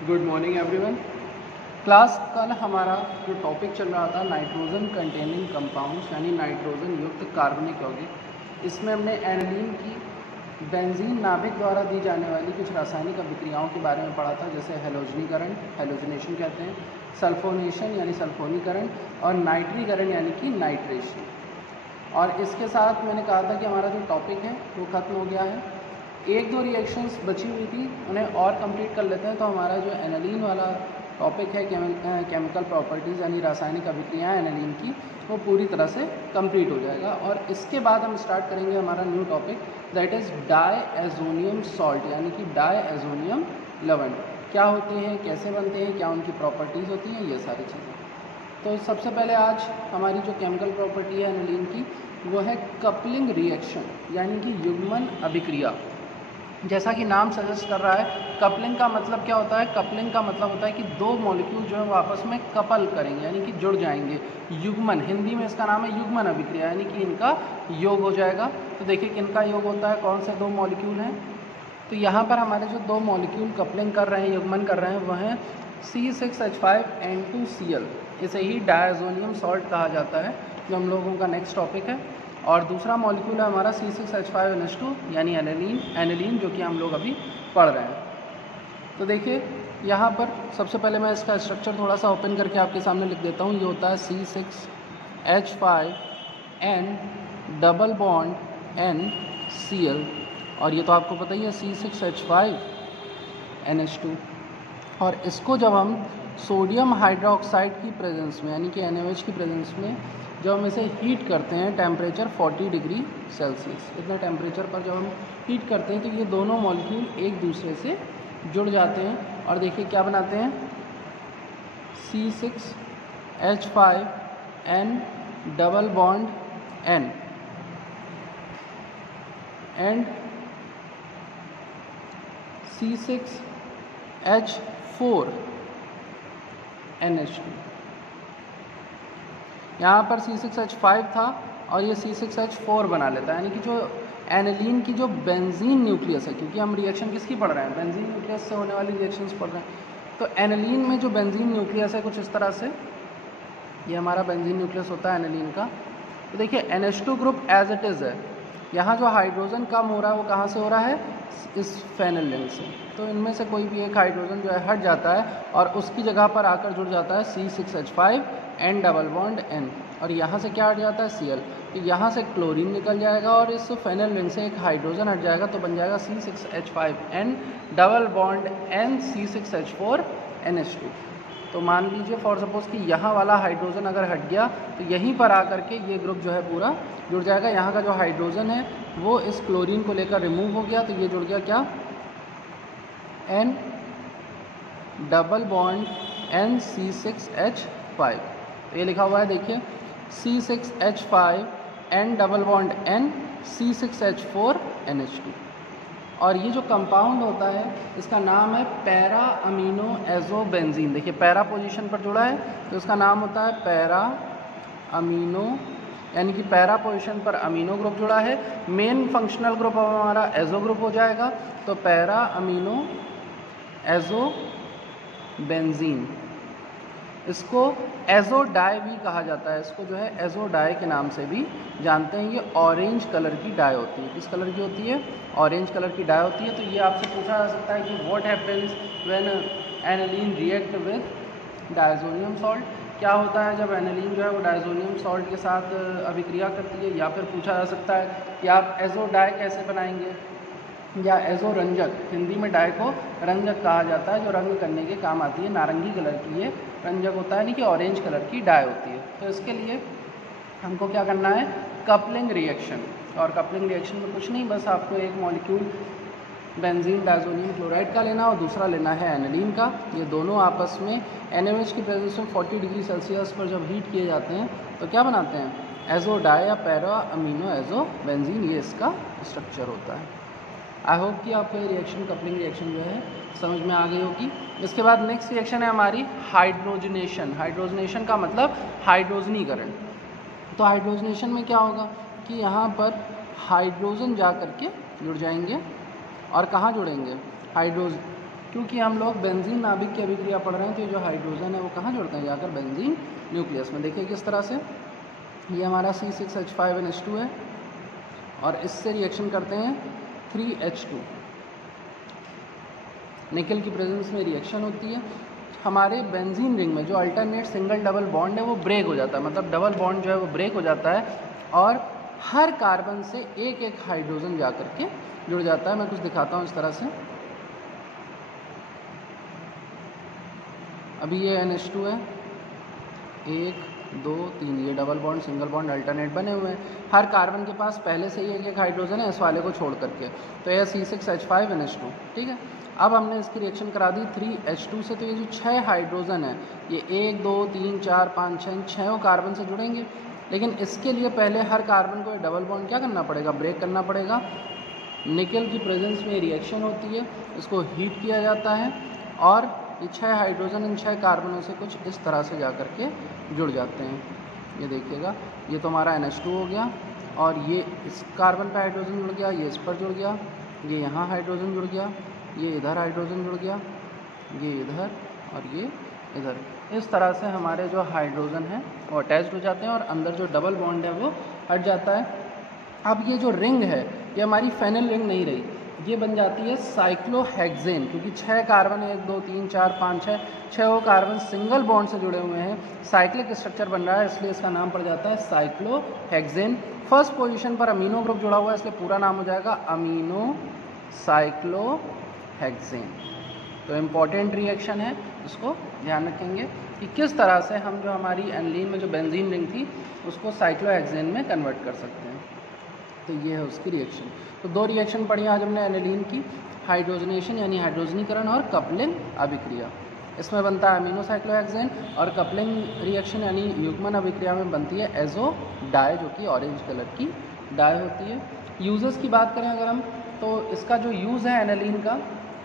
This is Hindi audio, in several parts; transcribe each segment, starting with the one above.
Good morning everyone. क्लास कल हमारा जो टॉपिक चल रहा था नाइट्रोजन कंटेनिंग कंपाउंड्स यानी नाइट्रोजन युक्त कार्बनिक यौगिक, इसमें हमने एनिलीन की बेंजीन नाभिक द्वारा दी जाने वाली कुछ रासायनिक अभिक्रियाओं के बारे में पढ़ा था, जैसे हेलोजनीकरण, हेलोजनेशन कहते हैं, सल्फोनेशन यानी सल्फोनीकरण और नाइट्रीकरण यानी कि नाइट्रेशन। और इसके साथ मैंने कहा था कि हमारा जो टॉपिक है वो ख़त्म हो गया है। एक दो रिएक्शंस बची हुई थी, उन्हें और कंप्लीट कर लेते हैं तो हमारा जो एनिलीन वाला टॉपिक है केमिकल प्रॉपर्टीज़ यानी रासायनिक अभिक्रियाएं एनिलीन की, वो पूरी तरह से कंप्लीट हो जाएगा। और इसके बाद हम स्टार्ट करेंगे हमारा new topic, that is diazonium salt यानी कि डायएजोनियम लवण। क्या होते हैं, कैसे बनते हैं, क्या उनकी प्रॉपर्टीज़ होती हैं, ये सारी चीज़ें। तो सबसे पहले आज हमारी जो केमिकल प्रॉपर्टी है एनिलीन की वो है कपलिंग रिएक्शन यानी कि युग्मन अभिक्रिया। जैसा कि नाम सजेस्ट कर रहा है, कपलिंग का मतलब क्या होता है? कपलिंग का मतलब होता है कि दो मॉलिक्यूल जो है वो आपस में कपल करेंगे यानी कि जुड़ जाएंगे। युग्मन, हिंदी में इसका नाम है युग्मन अभिक्रिया यानी कि इनका योग हो जाएगा। तो देखिए किनका योग होता है, कौन से दो मॉलिक्यूल हैं। तो यहाँ पर हमारे जो दो मॉलिक्यूल कपलिंग कर रहे हैं, युग्मन कर रहे हैं, वह हैं C6H5N2Cl। इसे ही डायज़ोनियम सॉल्ट कहा जाता है, जो हम लोगों का नेक्स्ट टॉपिक है। और दूसरा मॉलिक्यूल है हमारा C6H5NH2 यानी एनिलीन, जो कि हम लोग अभी पढ़ रहे हैं। तो देखिए यहाँ पर सबसे पहले मैं इसका स्ट्रक्चर थोड़ा सा ओपन करके आपके सामने लिख देता हूँ। ये होता है C6H5N डबल बॉन्ड NCl, और ये तो आपको पता ही है C6H5NH2। और इसको जब हम सोडियम हाइड्रोक्साइड की प्रेजेंस में यानी कि NaOH की प्रेजेंस में जब हम इसे हीट करते हैं टेम्परेचर 40 डिग्री सेल्सियस, इतने टेम्परेचर पर जब हम हीट करते हैं तो ये दोनों मॉलिक्यूल एक दूसरे से जुड़ जाते हैं। और देखिए क्या बनाते हैं, C6H5N double bond N and C6H4NH2। यहाँ पर C6H5 था और ये C6H4 बना लेता है, यानी कि जो एनिलीन की जो बेंजीन न्यूक्लियस है, क्योंकि हम रिएक्शन किसकी पढ़ रहे हैं, बेंजीन न्यूक्लियस से होने वाली रिएक्शंस पढ़ रहे हैं। तो एनिलीन में जो बेंजीन न्यूक्लियस है कुछ इस तरह से, ये हमारा बेंजीन न्यूक्लियस होता है एनिलीन का। तो देखिए NH2 group as it is है, यहाँ जो हाइड्रोजन कम हो रहा है वो कहाँ से हो रहा है, इस फेनल रिंग से। तो इनमें से कोई भी एक हाइड्रोजन जो है हट जाता है और उसकी जगह पर आकर जुड़ जाता है C6H5N डबल बॉन्ड N, और यहाँ से क्या हट जाता है Cl। तो यहाँ से क्लोरीन निकल जाएगा और इस फेनल रिंग से एक हाइड्रोजन हट जाएगा, तो बन जाएगा C6H5N double bond N C6H4NH2। तो मान लीजिए फॉर सपोज कि यहाँ वाला हाइड्रोजन अगर हट गया तो यहीं पर आकर के ये ग्रुप जो है पूरा जुड़ जाएगा। यहाँ का जो हाइड्रोजन है वो इस क्लोरीन को लेकर रिमूव हो गया, तो ये जुड़ गया क्या, N double bond N C6H5। तो ये लिखा हुआ है देखिए C6H5N double bond N C6H4NH2। और ये जो कंपाउंड होता है इसका नाम है पैरा अमीनो एजोबेंजीन। देखिए पैरा पोजीशन पर जुड़ा है तो इसका नाम होता है पैरा अमीनो, यानी कि पैरा पोजीशन पर अमीनो ग्रुप जुड़ा है। मेन फंक्शनल ग्रुप हमारा एजो ग्रुप हो जाएगा, तो पैरा अमीनो एजोबेंजीन। इसको एजोडाई भी कहा जाता है, इसको जो है एजोडाई के नाम से भी जानते हैं। ये ऑरेंज कलर की डाई होती है। किस कलर की होती है, ऑरेंज कलर की डाई होती है। तो ये आपसे पूछा जा सकता है कि what happens when aniline react with diazonium salt. क्या होता है जब एनिलीन जो है वो डायज़ोनियम सॉल्ट के साथ अभिक्रिया करती है। या फिर पूछा जा सकता है कि आप एजोडाई कैसे बनाएंगे, या एजो रंजक, हिंदी में डाई को रंजक कहा जाता है, जो रंग करने के काम आती है। नारंगी कलर की ये रंजक होता है, यानी कि ऑरेंज कलर की डाई होती है। तो इसके लिए हमको क्या करना है, कपलिंग रिएक्शन। और कपलिंग रिएक्शन में कुछ नहीं, बस आपको एक मॉलिक्यूल बेंजीन डायज़ोनियम क्लोराइड का लेना और दूसरा लेना है एनिलीन का। ये दोनों आपस में NaOH की प्रेजेंस में 40 डिग्री सेल्सियस पर जब हीट किए जाते हैं तो क्या बनाते हैं, एजोडाई या पैरा अमीनो एजोबेंजीन। ये इसका स्ट्रक्चर होता है। आई होप कि आपको ये रिएक्शन, कपलिंग रिएक्शन जो है समझ में आ गई होगी। इसके बाद नेक्स्ट रिएक्शन है हमारी हाइड्रोजनेशन। हाइड्रोजनेशन का मतलब हाइड्रोजनीकरण। तो हाइड्रोजनेशन में क्या होगा कि यहाँ पर हाइड्रोजन जा कर के जुड़ जाएंगे और कहाँ जुड़ेंगे, क्योंकि हम लोग बेंजीन नाभिक की अभिक्रिया पढ़ रहे हैं, तो ये जो हाइड्रोजन है वो कहाँ जुड़ते हैं, जाकर बेंजीन न्यूक्लियस में। देखिए किस तरह से, ये हमारा C6H5NH2 है और इससे रिएक्शन करते हैं 3H2, निकल की प्रेजेंस में रिएक्शन होती है। हमारे बेंजीन रिंग में जो अल्टरनेट सिंगल डबल बॉन्ड है वो ब्रेक हो जाता है, मतलब डबल बॉन्ड जो है वो ब्रेक हो जाता है और हर कार्बन से एक एक हाइड्रोजन जा कर के जुड़ जाता है। मैं कुछ दिखाता हूँ इस तरह से। अभी ये NH2 है, 1 2 3, ये double bond single bond alternate बने हुए हैं। हर कार्बन के पास पहले से ही एक एक हाइड्रोजन है इस वाले को छोड़ करके, तो यह C6H5NH2, ठीक है। अब हमने इसकी रिएक्शन करा दी 3H2 से, तो ये जो 6 हाइड्रोजन है ये 1 2 3 4 5 6 छः कार्बन से जुड़ेंगे। लेकिन इसके लिए पहले हर कार्बन को डबल बॉन्ड क्या करना पड़ेगा, ब्रेक करना पड़ेगा। निकल की प्रेजेंस में रिएक्शन होती है, इसको हीट किया जाता है और ये 6 हाइड्रोजन इन 6 कार्बनों से कुछ इस तरह से जा कर के जुड़ जाते हैं। ये देखिएगा, ये तो हमारा NH2 हो गया और ये इस कार्बन पे हाइड्रोजन जुड़ गया, ये इस पर जुड़ गया, ये यहाँ हाइड्रोजन जुड़ गया, ये इधर हाइड्रोजन जुड़ गया, ये इधर और ये इधर। इस तरह से हमारे जो हाइड्रोजन है वो अटैच्ड हो जाते हैं और अंदर जो डबल बॉन्ड है वो हट जाता है। अब ये जो रिंग है ये हमारी फेनिल रिंग नहीं रही, ये बन जाती है साइक्लोहेक्सेन, क्योंकि 6 कार्बन 1 2 3 4 5 6 6 कार्बन सिंगल बॉन्ड से जुड़े हुए हैं, साइक्लिक स्ट्रक्चर बन रहा है, इसलिए इसका नाम पड़ जाता है साइक्लोहेक्सेन। फर्स्ट पोजीशन पर अमीनो ग्रुप जुड़ा हुआ है, इसलिए पूरा नाम हो जाएगा अमीनो साइक्लोहेक्सेन। तो इम्पॉर्टेंट रिएक्शन है, इसको ध्यान रखेंगे कि किस तरह से हम जो हमारी एनिलीन में जो बेंजीन रिंग थी उसको साइक्लोहेक्सेन में कन्वर्ट कर सकते हैं। तो ये है उसकी रिएक्शन। तो 2 रिएक्शन पढ़ी आज हमने एनिलीन की, हाइड्रोजनेशन यानी हाइड्रोजनीकरण और कपलिंग अभिक्रिया। इसमें बनता है अमीनो साइक्लोहेक्सेन और कपलिंग रिएक्शन यानी युग्मन अभिक्रिया में बनती है एजो डाई, जो कि ऑरेंज कलर की डाई होती है। यूजेस की बात करें अगर हम, तो इसका जो यूज़ है एनिलीन का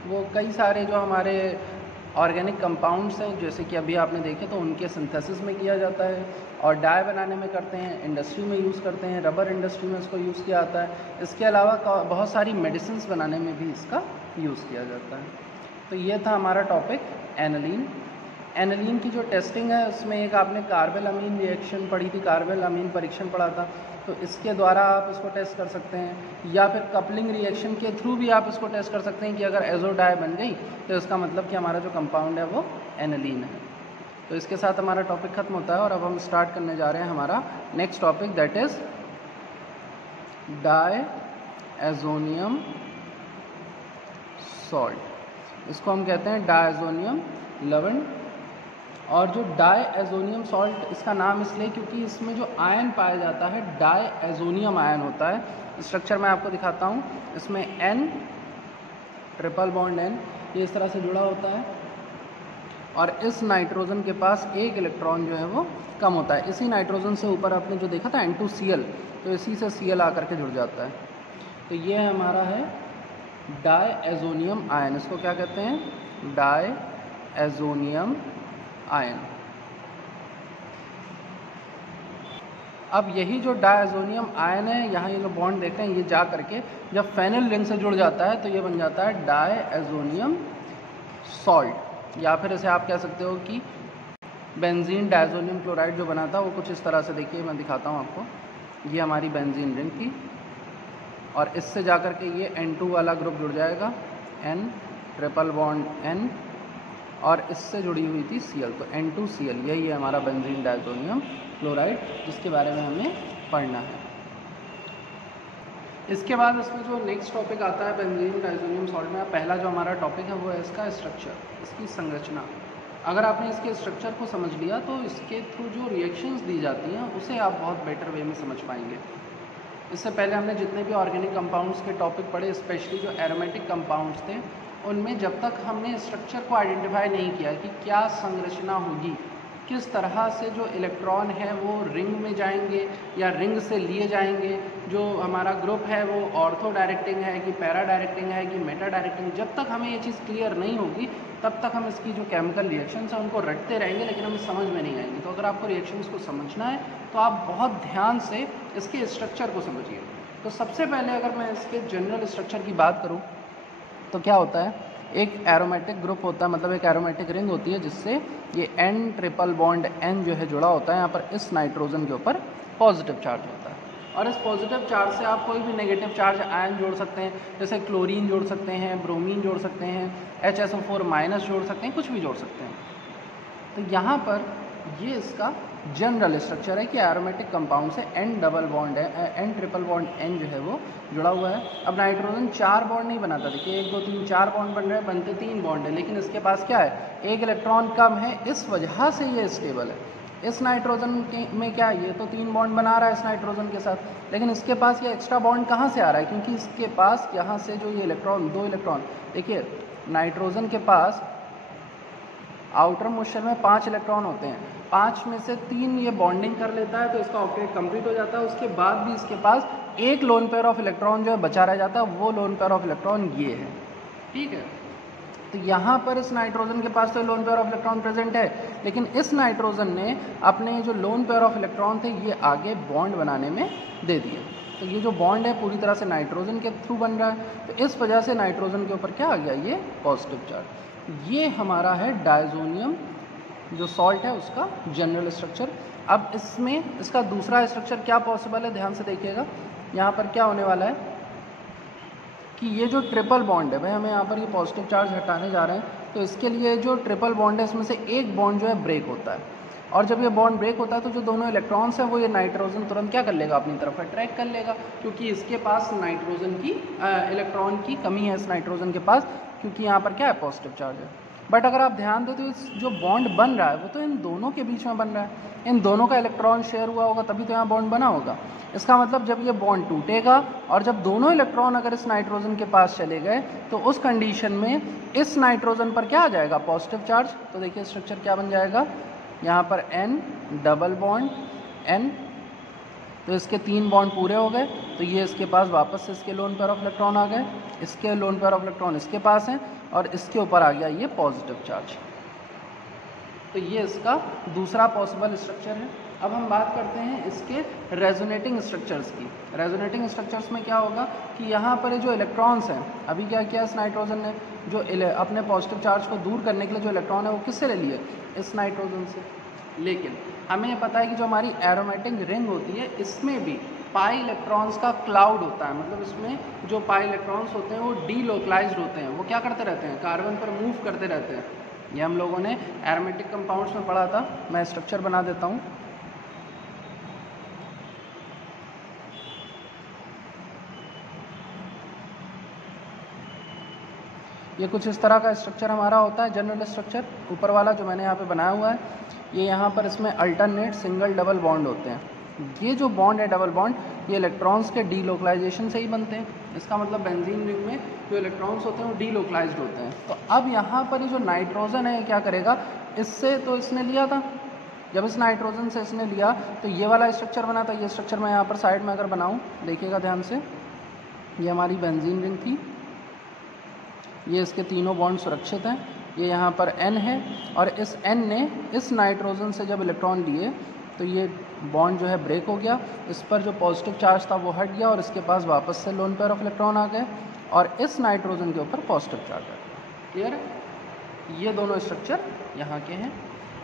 वो कई सारे जो हमारे ऑर्गेनिक कंपाउंड्स हैं जैसे कि अभी आपने देखे तो उनके सिंथेसिस में किया जाता है और डाई बनाने में करते हैं, इंडस्ट्री में यूज़ करते हैं, रबर इंडस्ट्री में इसको यूज़ किया जाता है। इसके अलावा बहुत सारी मेडिसिन्स बनाने में भी इसका यूज़ किया जाता है। तो ये था हमारा टॉपिक एनिलीन। एनिलीन की जो टेस्टिंग है उसमें एक आपने कार्बेल अमीन रिएक्शन पढ़ी थी, कार्बेल अमीन परीक्षण पढ़ा था, तो इसके द्वारा आप इसको टेस्ट कर सकते हैं, या फिर कपलिंग रिएक्शन के थ्रू भी आप इसको टेस्ट कर सकते हैं कि अगर एजो डाई बन गई तो इसका मतलब कि हमारा जो कंपाउंड है वो एनिलीन है। तो इसके साथ हमारा टॉपिक खत्म होता है और अब हम स्टार्ट करने जा रहे हैं हमारा next topic, that is diazonium salt. इसको हम कहते हैं डायएजोनियम लवण। और जो डायएजोनियम सॉल्ट, इसका नाम इसलिए क्योंकि इसमें जो आयन पाया जाता है डायएजोनियम आयन होता है। स्ट्रक्चर मैं आपको दिखाता हूँ, इसमें N ट्रिपल बॉन्ड N ये इस तरह से जुड़ा होता है और इस नाइट्रोजन के पास एक इलेक्ट्रॉन जो है वो कम होता है। इसी नाइट्रोजन से ऊपर आपने जो देखा था N2Cl, तो इसी से Cl आकर के जुड़ जाता है। तो ये हमारा है डायएजोनियम आयन, इसको क्या कहते हैं, डायएजोनियम आयन। अब यही जो डायएजोनियम आयन है, यहाँ ये जो बॉन्ड देखते हैं, ये जा करके जब फेनिल रिंग से जुड़ जाता है तो ये बन जाता है डायएजोनियम सॉल्ट, या फिर इसे आप कह सकते हो कि बेंजीन डायज़ोनियम क्लोराइड जो बना था वो कुछ इस तरह से, देखिए मैं दिखाता हूँ आपको। ये हमारी बेंजीन रिंग थी और इससे जा कर के ये N2 वाला ग्रुप जुड़ जाएगा, N ट्रिपल बॉन्ड N, और इससे जुड़ी हुई थी Cl, तो N2Cl, यही है हमारा बेंजीन डायज़ोनियम क्लोराइड जिसके बारे में हमें पढ़ना है। इसके बाद इसमें जो नेक्स्ट टॉपिक आता है बेंजीन डायज़ोनियम सॉल्ट में, पहला जो हमारा टॉपिक है वो है इसका स्ट्रक्चर, इसकी संरचना। अगर आपने इसके स्ट्रक्चर को समझ लिया तो इसके थ्रू जो रिएक्शंस दी जाती हैं उसे आप बहुत बेटर वे में समझ पाएंगे। इससे पहले हमने जितने भी ऑर्गेनिक कंपाउंड्स के टॉपिक पढ़े, स्पेशली जो एरोमेटिक कंपाउंड्स थे, उनमें जब तक हमने स्ट्रक्चर को आइडेंटिफाई नहीं किया कि क्या संरचना होगी, किस तरह से जो इलेक्ट्रॉन है वो रिंग में जाएंगे या रिंग से लिए जाएंगे, जो हमारा ग्रुप है वो ऑर्थो डायरेक्टिंग है कि पैरा डायरेक्टिंग है कि मेटा डायरेक्टिंग, जब तक हमें ये चीज़ क्लियर नहीं होगी तब तक हम इसकी जो केमिकल रिएक्शंस हैं उनको रटते रहेंगे लेकिन हमें समझ में नहीं आएंगे। तो अगर आपको रिएक्शंस को समझना है तो आप बहुत ध्यान से इसके स्ट्रक्चर को समझिए। तो सबसे पहले अगर मैं इसके जनरल स्ट्रक्चर की बात करूँ तो क्या होता है एक एरोमेटिक ग्रुप होता है, मतलब एक एरोमेटिक रिंग होती है जिससे ये N ट्रिपल बॉन्ड N जो है जुड़ा होता है। यहाँ पर इस नाइट्रोजन के ऊपर पॉजिटिव चार्ज होता है और इस पॉजिटिव चार्ज से आप कोई भी नेगेटिव चार्ज आयन जोड़ सकते हैं, जैसे क्लोरीन जोड़ सकते हैं, ब्रोमीन जोड़ सकते हैं, HSO4- जोड़ सकते हैं, कुछ भी जोड़ सकते हैं। तो यहाँ पर ये इसका जनरल स्ट्रक्चर है कि एरोमेटिक कंपाउंड से N ट्रिपल बॉन्ड N जो है वो जुड़ा हुआ है। अब नाइट्रोजन 4 बॉन्ड नहीं बनाता, देखिए 1 2 3 4 बॉन्ड बन रहे हैं, बनते 3 बॉन्ड है, लेकिन इसके पास क्या है, एक इलेक्ट्रॉन कम है, इस वजह से ये स्टेबल है। इस नाइट्रोजन में क्या है, ये तो 3 बॉन्ड बना रहा है इस नाइट्रोजन के साथ, लेकिन इसके पास ये एक्स्ट्रा बॉन्ड कहाँ से आ रहा है, क्योंकि इसके पास यहाँ से जो ये इलेक्ट्रॉन 2 इलेक्ट्रॉन, देखिए नाइट्रोजन के पास आउटर मोशन में 5 इलेक्ट्रॉन होते हैं, 5 में से 3 ये बॉन्डिंग कर लेता है तो इसका ऑक्टेट कंप्लीट हो जाता है। उसके बाद भी इसके पास एक लोन पेयर ऑफ इलेक्ट्रॉन जो है बचा रह जाता है, वो लोन पेयर ऑफ इलेक्ट्रॉन ये है, ठीक है। तो यहाँ पर इस नाइट्रोजन के पास तो lone pair of electron present है, लेकिन इस नाइट्रोजन ने अपने जो लोन पेयर ऑफ इलेक्ट्रॉन थे ये आगे बॉन्ड बनाने में दे दिए। तो ये जो बॉन्ड है पूरी तरह से नाइट्रोजन के थ्रू बन रहा है, तो इस वजह से नाइट्रोजन के ऊपर क्या आ गया, ये पॉजिटिव चार्ज। ये हमारा है डायजोनियम जो सॉल्ट है उसका जनरल स्ट्रक्चर। अब इसमें इसका दूसरा स्ट्रक्चर क्या पॉसिबल है, ध्यान से देखिएगा। यहाँ पर क्या होने वाला है कि ये जो ट्रिपल बॉन्ड है, भाई हमें यहाँ पर ये पॉजिटिव चार्ज हटाने जा रहे हैं, तो इसके लिए जो ट्रिपल बॉन्ड है इसमें से एक बॉन्ड जो है ब्रेक होता है, और जब ये बॉन्ड ब्रेक होता है तो जो दोनों इलेक्ट्रॉन्स हैं वो ये नाइट्रोजन तुरंत क्या कर लेगा, अपनी तरफ अट्रैक्ट कर लेगा, क्योंकि इसके पास नाइट्रोजन की इलेक्ट्रॉन की कमी है इस नाइट्रोजन के पास, क्योंकि यहाँ पर क्या है, पॉजिटिव चार्ज है। बट अगर आप ध्यान दें तो इस जो बॉन्ड बन रहा है वो तो इन दोनों के बीच में बन रहा है, इन दोनों का इलेक्ट्रॉन शेयर हुआ होगा तभी तो यहाँ बॉन्ड बना होगा। इसका मतलब जब ये बॉन्ड टूटेगा और जब दोनों इलेक्ट्रॉन अगर इस नाइट्रोजन के पास चले गए तो उस कंडीशन में इस नाइट्रोजन पर क्या आ जाएगा, पॉजिटिव चार्ज। तो देखिए स्ट्रक्चर क्या बन जाएगा, यहाँ पर N डबल बॉन्ड N, तो इसके 3 बॉन्ड पूरे हो गए, तो ये इसके पास वापस से इसके लोन पेयर ऑफ इलेक्ट्रॉन आ गए, इसके लोन पेयर ऑफ इलेक्ट्रॉन इसके पास हैं और इसके ऊपर आ गया ये पॉजिटिव चार्ज। तो ये इसका दूसरा पॉसिबल स्ट्रक्चर है। अब हम बात करते हैं इसके रेजोनेटिंग स्ट्रक्चर्स की। रेजोनेटिंग स्ट्रक्चर्स में क्या होगा कि यहाँ पर जो इलेक्ट्रॉन्स हैं, अभी क्या किया इस नाइट्रोजन ने, जो अपने पॉजिटिव चार्ज को दूर करने के लिए जो इलेक्ट्रॉन है वो किससे ले लिए, इस नाइट्रोजन से। लेकिन हमें ये पता है कि जो हमारी एरोमेटिक रिंग होती है इसमें भी पाई इलेक्ट्रॉन्स का क्लाउड होता है, मतलब इसमें जो पाई इलेक्ट्रॉन्स होते हैं वो डीलोकलाइज्ड होते हैं, वो क्या करते रहते हैं, कार्बन पर मूव करते रहते हैं। ये हम लोगों ने एरोमेटिक कंपाउंड्स में पढ़ा था। मैं स्ट्रक्चर बना देता हूँ। ये कुछ इस तरह का स्ट्रक्चर हमारा होता है, जनरल स्ट्रक्चर। ऊपर वाला जो मैंने यहाँ पे बनाया हुआ है, ये यहाँ पर इसमें अल्टरनेट सिंगल डबल बॉन्ड होते हैं। ये जो बॉन्ड है डबल बॉन्ड, ये इलेक्ट्रॉन्स के डीलोकलाइजेशन से ही बनते हैं। इसका मतलब बेंजीन रिंग में जो इलेक्ट्रॉन्स होते हैं वो डीलोकलाइज्ड होते हैं। तो अब यहाँ पर ये जो नाइट्रोजन है क्या करेगा, इससे तो इसने लिया था, जब इस नाइट्रोजन से इसने लिया तो ये वाला स्ट्रक्चर बना था। ये स्ट्रक्चर मैं यहाँ पर साइड में अगर बनाऊँ, देखिएगा ध्यान से, ये हमारी बेंजीन रिंग थी, ये इसके तीनों बॉन्ड सुरक्षित हैं, ये यहाँ पर N है, और इस N ने इस नाइट्रोजन से जब इलेक्ट्रॉन लिए तो ये बॉन्ड जो है ब्रेक हो गया, इस पर जो पॉजिटिव चार्ज था वो हट गया और इसके पास वापस से लोन पेयर ऑफ इलेक्ट्रॉन आ गए और इस नाइट्रोजन के ऊपर पॉजिटिव चार्ज आ गया। क्लियर है, ये दोनों स्ट्रक्चर यहाँ के हैं।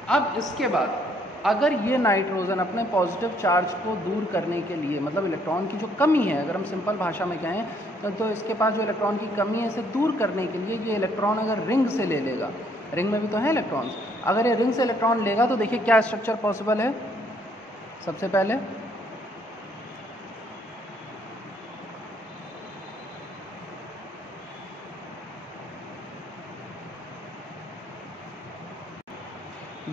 अब इसके बाद अगर ये नाइट्रोजन अपने पॉजिटिव चार्ज को दूर करने के लिए, मतलब इलेक्ट्रॉन की जो कमी है, अगर हम सिंपल भाषा में कहें तो इसके पास जो इलेक्ट्रॉन की कमी है इसे दूर करने के लिए ये इलेक्ट्रॉन अगर रिंग से ले लेगा, रिंग में भी तो है इलेक्ट्रॉन्स, अगर ये रिंग से इलेक्ट्रॉन लेगा तो देखिए क्या स्ट्रक्चर पॉसिबल है। सबसे पहले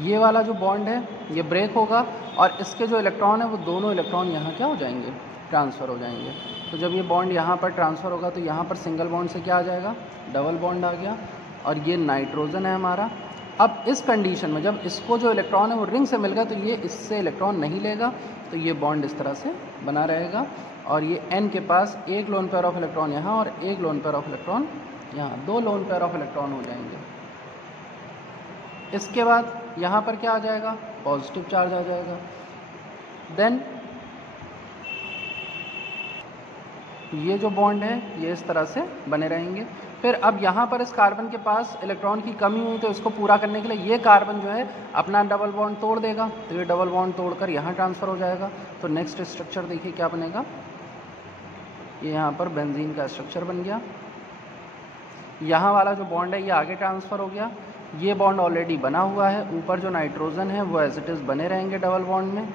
ये वाला जो बॉन्ड है ये ब्रेक होगा और इसके जो इलेक्ट्रॉन है वो दोनों इलेक्ट्रॉन यहाँ क्या हो जाएंगे, ट्रांसफ़र हो जाएंगे। तो जब ये बॉन्ड यहाँ पर ट्रांसफ़र होगा तो यहाँ पर सिंगल बॉन्ड से क्या आ जाएगा, डबल बॉन्ड आ गया, और ये नाइट्रोजन है हमारा। अब इस कंडीशन में जब इसको जो इलेक्ट्रॉन है वो रिंग से मिल गया तो ये इससे इलेक्ट्रॉन नहीं लेगा, तो ये बॉन्ड इस तरह से बना रहेगा और ये N के पास एक लोन पेयर ऑफ इलेक्ट्रॉन यहाँ और एक लोन पेयर ऑफ इलेक्ट्रॉन यहाँ, 2 लोन पेयर ऑफ इलेक्ट्रॉन हो जाएंगे। इसके बाद यहाँ पर क्या आ जाएगा, पॉजिटिव चार्ज आ जाएगा। देन ये जो बॉन्ड है ये इस तरह से बने रहेंगे। फिर अब यहाँ पर इस कार्बन के पास इलेक्ट्रॉन की कमी हुई तो इसको पूरा करने के लिए ये कार्बन जो है अपना डबल बॉन्ड तोड़ देगा, तो ये डबल बॉन्ड तोड़कर यहाँ ट्रांसफ़र हो जाएगा। तो नेक्स्ट स्ट्रक्चर देखिए क्या बनेगा, ये यहाँ पर बेंजीन का स्ट्रक्चर बन गया। यहाँ वाला जो बॉन्ड है ये आगे ट्रांसफ़र हो गया, ये बॉन्ड ऑलरेडी बना हुआ है, ऊपर जो नाइट्रोजन है वो एज इट इज़ बने रहेंगे डबल बॉन्ड में।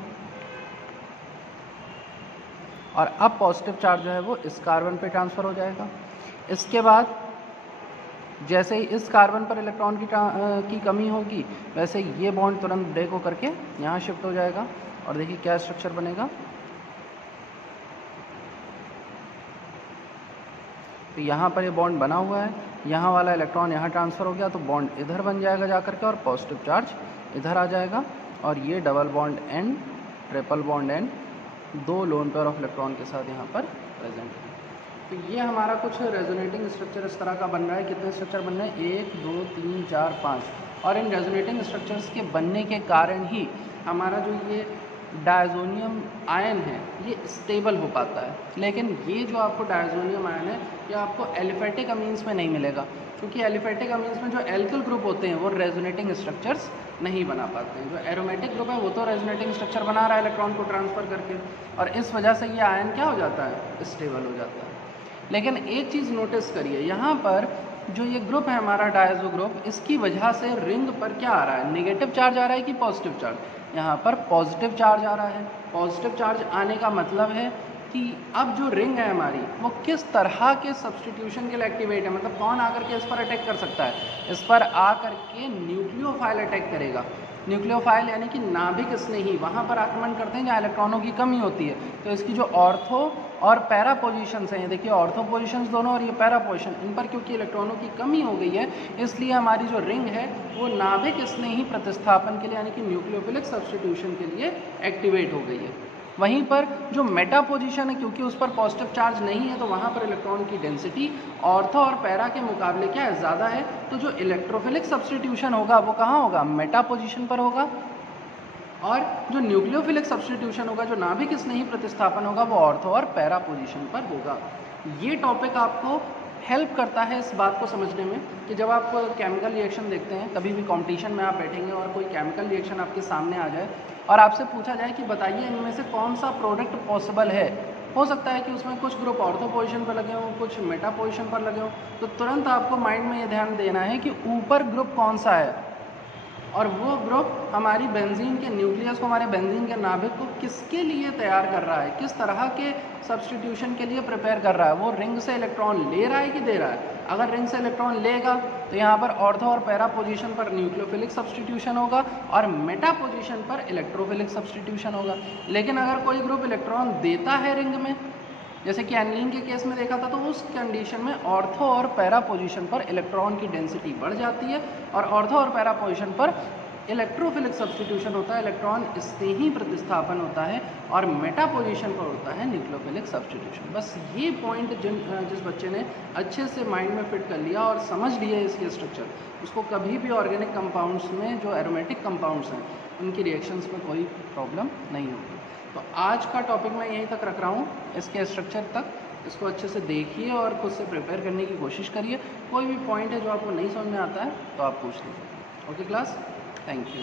और अब पॉजिटिव चार्ज जो है वो इस कार्बन पे ट्रांसफ़र हो जाएगा। इसके बाद जैसे ही इस कार्बन पर इलेक्ट्रॉन की कमी होगी वैसे ये बॉन्ड तुरंत ब्रेक होकर के यहाँ शिफ्ट हो जाएगा। और देखिए क्या स्ट्रक्चर बनेगा, तो यहाँ पर ये बॉन्ड बना हुआ है, यहाँ वाला इलेक्ट्रॉन यहाँ ट्रांसफ़र हो गया तो बॉन्ड इधर बन जाएगा जा करके और पॉजिटिव चार्ज इधर आ जाएगा। और ये double bond and, triple bond and, दो लोन पेयर ऑफ इलेक्ट्रॉन के साथ यहाँ पर प्रेजेंट है। तो ये हमारा कुछ रेजोनेटिंग स्ट्रक्चर इस तरह का बन रहा है। कितने स्ट्रक्चर बन रहे हैं, 1 2 3 4 5। और इन रेजोनेटिंग स्ट्रक्चर्स के बनने के कारण ही हमारा जो ये डायज़ोनियम आयन है ये स्टेबल हो पाता है। लेकिन ये जो आपको डायज़ोनियम आयन है ये आपको एलिफेटिक अमीन्स में नहीं मिलेगा, क्योंकि एलिफेटिक अमीन्स में जो एल्किल ग्रुप होते हैं वो रेजोनेटिंग स्ट्रक्चर्स नहीं बना पाते हैं। जो एरोमेटिक ग्रुप है वो तो रेजोनेटिंग स्ट्रक्चर बना रहा है इलेक्ट्रॉन को ट्रांसफ़र करके, और इस वजह से ये आयन क्या हो जाता है, स्टेबल हो जाता है। लेकिन एक चीज़ नोटिस करिए, यहाँ पर जो ये ग्रुप है हमारा डायज़ो ग्रुप, इसकी वजह से रिंग पर क्या आ रहा है, नेगेटिव चार्ज आ रहा है कि पॉजिटिव चार्ज, यहाँ पर पॉजिटिव चार्ज आ रहा है। पॉजिटिव चार्ज आने का मतलब है कि अब जो रिंग है हमारी वो किस तरह के सब्स्टिट्यूशन के लिए एक्टिवेट है, मतलब कौन आकर के इस पर अटैक कर सकता है, इस पर आकर के न्यूक्लियोफाइल अटैक करेगा। न्यूक्लियोफाइल यानी कि नाभिक स्नेही वहाँ पर आक्रमण करते हैं जहाँ इलेक्ट्रॉनों की कमी होती है। तो इसकी जो ऑर्थो और पैरा पोजीशंस हैं, ये देखिए ऑर्थो पोजीशंस दोनों और ये पैरा पोजीशन, इन पर क्योंकि इलेक्ट्रॉनों की कमी हो गई है इसलिए हमारी जो रिंग है वो नाभिक स्नेही प्रतिस्थापन के लिए यानी कि न्यूक्लियोफिलिक सब्स्टिट्यूशन के लिए एक्टिवेट हो गई है। वहीं पर जो मेटा पोजीशन है, क्योंकि उस पर पॉजिटिव चार्ज नहीं है तो वहाँ पर इलेक्ट्रॉन की डेंसिटी ऑर्थो और पैरा के मुकाबले क्या है, ज़्यादा है। तो जो इलेक्ट्रोफिलिक सब्स्टिट्यूशन होगा वो कहाँ होगा, मेटा पोजीशन पर होगा। और जो न्यूक्लियोफिलिक सब्स्टिट्यूशन होगा, जो नाभिक स्नेही प्रतिस्थापन होगा, वो ऑर्थो और पैरा पोजीशन पर होगा। ये टॉपिक आपको हेल्प करता है इस बात को समझने में कि जब आप केमिकल रिएक्शन देखते हैं, कभी भी कंपटीशन में आप बैठेंगे और कोई केमिकल रिएक्शन आपके सामने आ जाए और आपसे पूछा जाए कि बताइए इनमें से कौन सा प्रोडक्ट पॉसिबल है, हो सकता है कि उसमें कुछ ग्रुप ऑर्थो पोजीशन पर लगे हों, कुछ मेटा पोजीशन पर लगे हों, तो तुरंत आपको माइंड में ये ध्यान देना है कि ऊपर ग्रुप कौन सा है और वो ग्रुप हमारी बेंजीन के न्यूक्लियस को, हमारे बेंजीन के नाभिक को किसके लिए तैयार कर रहा है, किस तरह के सब्स्टिट्यूशन के लिए प्रिपेयर कर रहा है। वो रिंग से इलेक्ट्रॉन ले रहा है कि दे रहा है। अगर रिंग से इलेक्ट्रॉन लेगा तो यहाँ पर ऑर्थो और पैरा पोजीशन पर न्यूक्लियोफिलिक सब्स्टिट्यूशन होगा और मेटा पोजीशन पर इलेक्ट्रोफिलिक सब्स्टिट्यूशन होगा। लेकिन अगर कोई ग्रुप इलेक्ट्रॉन देता है रिंग में, जैसे कि एनिलीन के केस में देखा था, तो उस कंडीशन में ऑर्थो और पैरा पोजीशन पर इलेक्ट्रॉन की डेंसिटी बढ़ जाती है और ऑर्थो और पैरा पोजीशन पर इलेक्ट्रोफिलिक सब्स्टिट्यूशन होता है, इलेक्ट्रॉन स्नेही प्रतिस्थापन होता है, और मेटा पोजीशन पर होता है न्यूक्लियोफिलिक सब्स्टिट्यूशन। बस ये पॉइंट जिस बच्चे ने अच्छे से माइंड में फिट कर लिया और समझ लिया इसके स्ट्रक्चर, उसको कभी भी ऑर्गेनिक कंपाउंड्स में जो एरोमेटिक कंपाउंड्स हैं उनकी रिएक्शंस में कोई प्रॉब्लम नहीं होगी। तो आज का टॉपिक मैं यहीं तक रख रहा हूँ, इसके स्ट्रक्चर तक। इसको अच्छे से देखिए और खुद से प्रिपेयर करने की कोशिश करिए। कोई भी पॉइंट है जो आपको नहीं समझ में आता है तो आप पूछ लीजिए। Okay class, thank you.